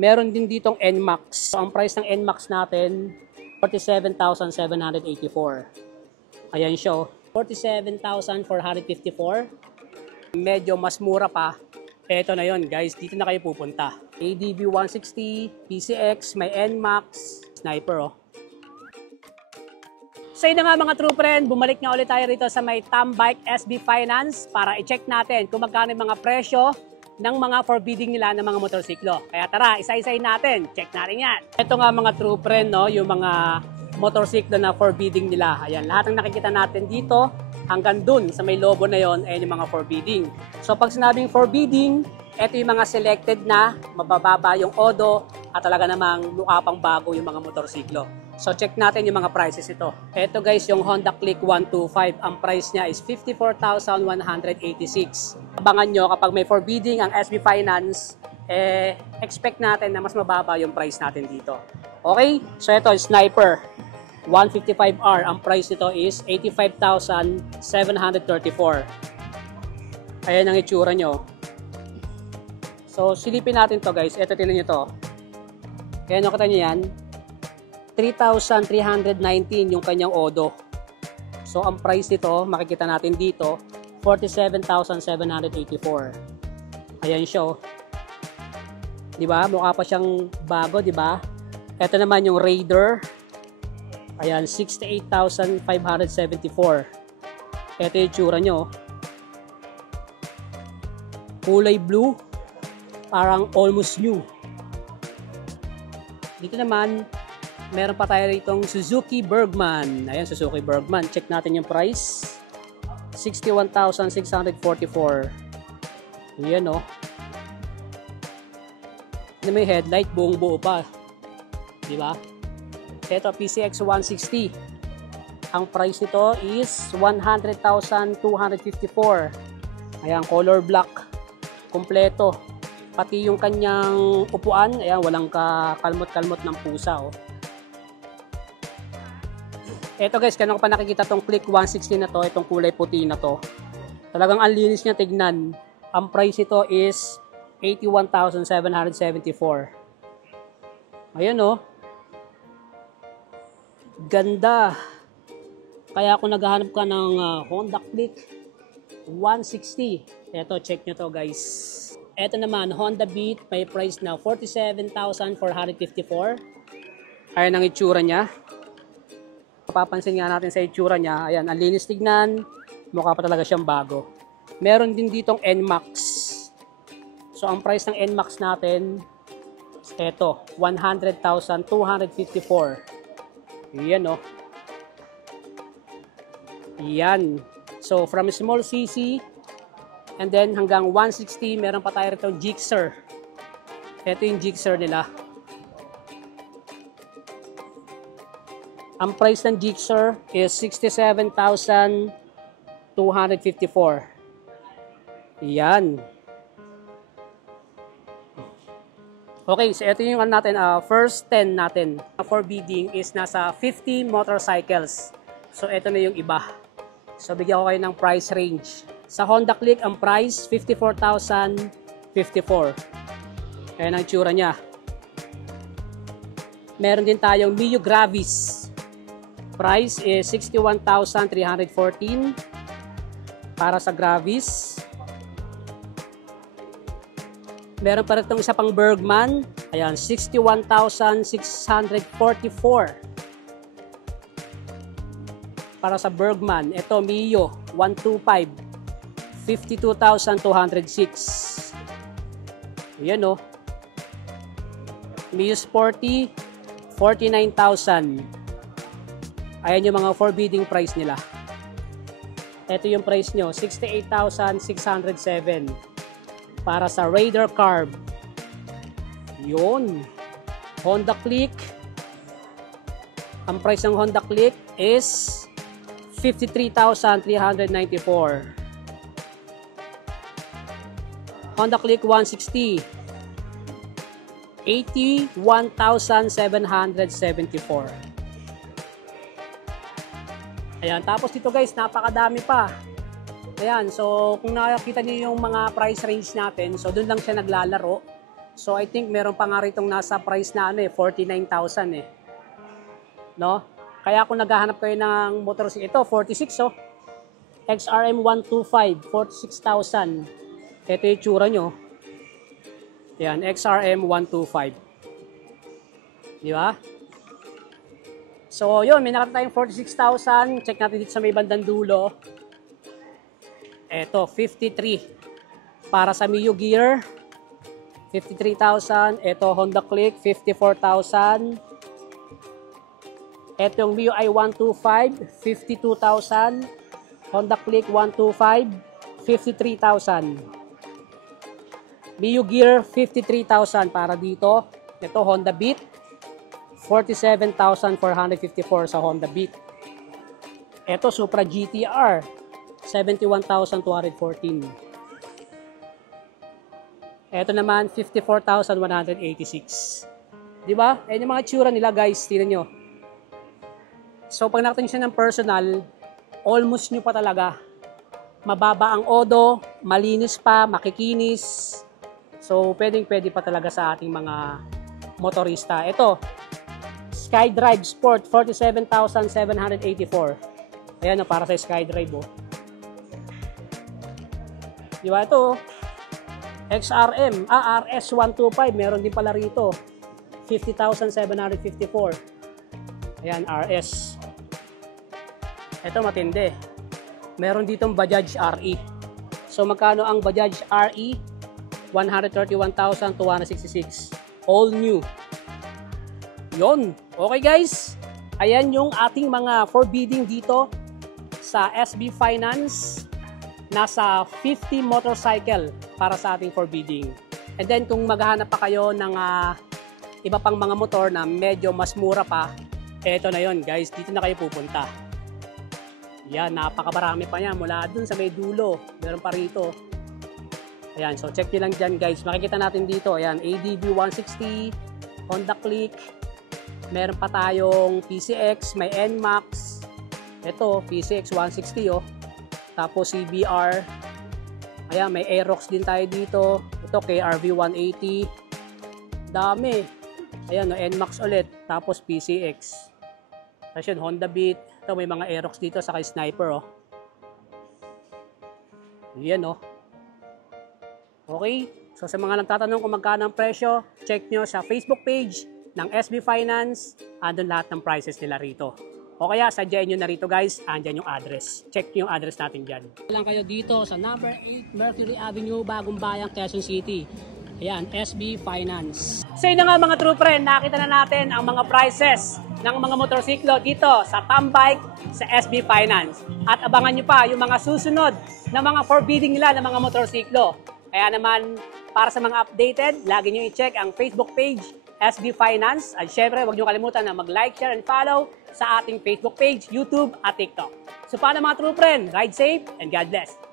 Meron din ditong NMAX. So, ang price ng NMAX natin, 47,784. Ayan siya, 47,454. Medyo mas mura pa. Eto na yon guys, dito na kayo pupunta. ADV 160, PCX, may NMAX, Sniper oh. So yun nga mga true friend, bumalik nga ulit tayo rito sa may Tambike SB Finance para i-check natin kung magkano yung mga presyo ng mga forbidding nila ng mga motorsiklo. Kaya tara, isa-isayin natin. Check natin yan. Ito nga mga true friend, no, yung mga motorsiklo na forbidding nila. Ayan, lahat ng nakikita natin dito, hanggang dun sa may logo na yon, ayan yung mga forbidding. So pag sinabing forbidding, ito yung mga selected na, mabababa yung odo, at talaga namang mukha pang bago yung mga motorsiklo. So check natin yung mga prices ito. Ito guys, yung Honda Click 125, ang price niya is 54,186. Abangan nyo kapag may forbidding ang SB Finance, expect natin na mas mababa yung price natin dito. Okay, so ito Sniper 155R, ang price nito is 85,734. Ayan ang itsura nyo. So silipin natin to guys, ito tingnan nyo to. Ayan, nakita nyo yan, 3,319 yung kanyang odo. So ang price nito, makikita natin dito, 47,784. Ayan siya. Di ba? Mukha pa siyang bago, di ba? Ito naman yung Raider. Ayan, 68,574. Ito yung tsura nyo. Kulay blue. Parang almost new. Dito naman, meron pa tayo itong Suzuki Bergman. Ayan, Suzuki Bergman. Check natin yung price. 61,644. Ayan o. May headlight, buong buo pa. Diba? Ito, PCX 160. Ang price nito is 100,254. Ayan, color black. Kompleto. Pati yung kanyang upuan, ayan, walang kalmot-kalmot ng pusa. Oh. Ito guys, kaya ko pa nakikita tong Click 160 na to, itong kulay puti na to. Talagang ang linis niya tignan. Ang price ito is 81,774. Ayan oh. Ganda. Kaya kung naghahanap ka ng Honda Click 160, eto, check nyo to guys. Eto naman, Honda Beat, may price na 47,454. Ayan ang itsura niya. Papansin nga natin sa itsura niya, ayan, ang linis tignan, mukha pa talaga siyang bago. Meron din ditong NMAX. So ang price ng NMAX natin, eto, 100,254. Yan oh. Yan. So from small CC and then hanggang 160, meron pa tayo rito Gixxer. Ito yung Gixxer nila. Ang price ng Gixxer is 67,254. Yan. Okay, so ito yung natin, first 10 natin. For bidding is nasa 50 motorcycles. So ito na yung iba. So bigyan ko kayo ng price range. Sa Honda Click, ang price 54,054. Ayan ang tsura niya. Meron din tayong Mio Gravis. Price is 61,314 para sa Gravis. Meron pa rin itong isa pang Bergman. Ayan, 61,644 para sa Bergman. Ito, Mio 125, 52,206. Ayan o. Mio Sporty, 49,000. Ayan yung mga forbidding price nila. Ito yung price nyo, 68,607 para sa Raider Carb. Yun. Honda Click. Ang price ng Honda Click is 53,394. Honda Click 160, 81,774. Ayan, tapos dito guys, napakadami pa. Ayan, so kung nakikita niyo yung mga price range natin, so doon lang siya naglalaro. So I think meron pa nga ritong nasa price na 49,000 no? Kaya kung naghahanap kayo ng motorsiklo, ito 46 XRM 125, 46,000. Ito yung tsura nyo. Yan, XRM 125. Di ba? So, yun, may nakita tayong 46,000. Check natin dito sa may bandang dulo. Ito, 53. Para sa Mio Gear, 53,000. Ito, Honda Click, 54,000. Ito yung Mio i125, 52,000. Honda Click 125, 53,000. Mio Gear, 53,000 para dito. Ito, Honda Beat, 47,454 sa Honda Beat. Ito, Supra GTR, 71,214. Ito naman, 54,186. Diba? Ayan yung mga tsura nila, guys. Tingnan nyo. So, pag nakita nyo siya ng personal, almost nyo pa talaga. Mababa ang odo, malinis pa, makikinis. So, pwedeng-pwede pa talaga sa ating mga motorista. Ito, SkyDrive Sport, 47,784. Ayan, para sa SkyDrive. Diba? Ito, XRM, RS 125, meron din pala rito. 50,754. Ayan, RS. Ito matindi. Meron ditong Bajaj RE. So magkano ang Bajaj RE? 131,266. All new. Yon. Okay guys. Ayan yung ating mga forbidding dito sa SB Finance. Nasa 50 motorcycle para sa ating forbidding. And then kung maghahanap pa kayo ng iba pang mga motor na medyo mas mura pa, eto na yon guys, dito na kayo pupunta. Yan, napakabarami pa yan. Mula dun sa may dulo, meron pa rito. Ayan, so check nyo lang dyan guys. Makikita natin dito, ayan, ADV 160, Honda Click, meron pa tayong PCX, may NMAX, ito, PCX 160 tapos CBR, ayan, may Aerox din tayo dito, ito KRV 180, dami. Ayan, NMAX ulit, tapos PCX. Tapos yun, Honda Beat. Ito, may mga Aerox dito, saka Sniper, Yan, Okay. So, sa mga nagtatanong kung magkano ang presyo, check nyo sa Facebook page ng SB Finance. Andun lahat ng prices nila rito. O kaya, sadyain nyo na rito, guys. Andyan yung address. Check nyo yung address natin dyan. Lang kayo dito sa number 8 Mercury Avenue, Bagong Bayang, Quezon City. Ayan, SB Finance. So yun na nga mga true friend, nakita na natin ang mga prices ng mga motorsiklo dito sa Tambike sa SB Finance. At abangan nyo pa yung mga susunod na mga forbidding nila ng mga motorsiklo. Kaya naman, para sa mga updated, lagi nyo i-check ang Facebook page SB Finance. At syempre, huwag nyo kalimutan na mag-like, share, and follow sa ating Facebook page, YouTube, at TikTok. So paano mga true friend, ride safe and God bless!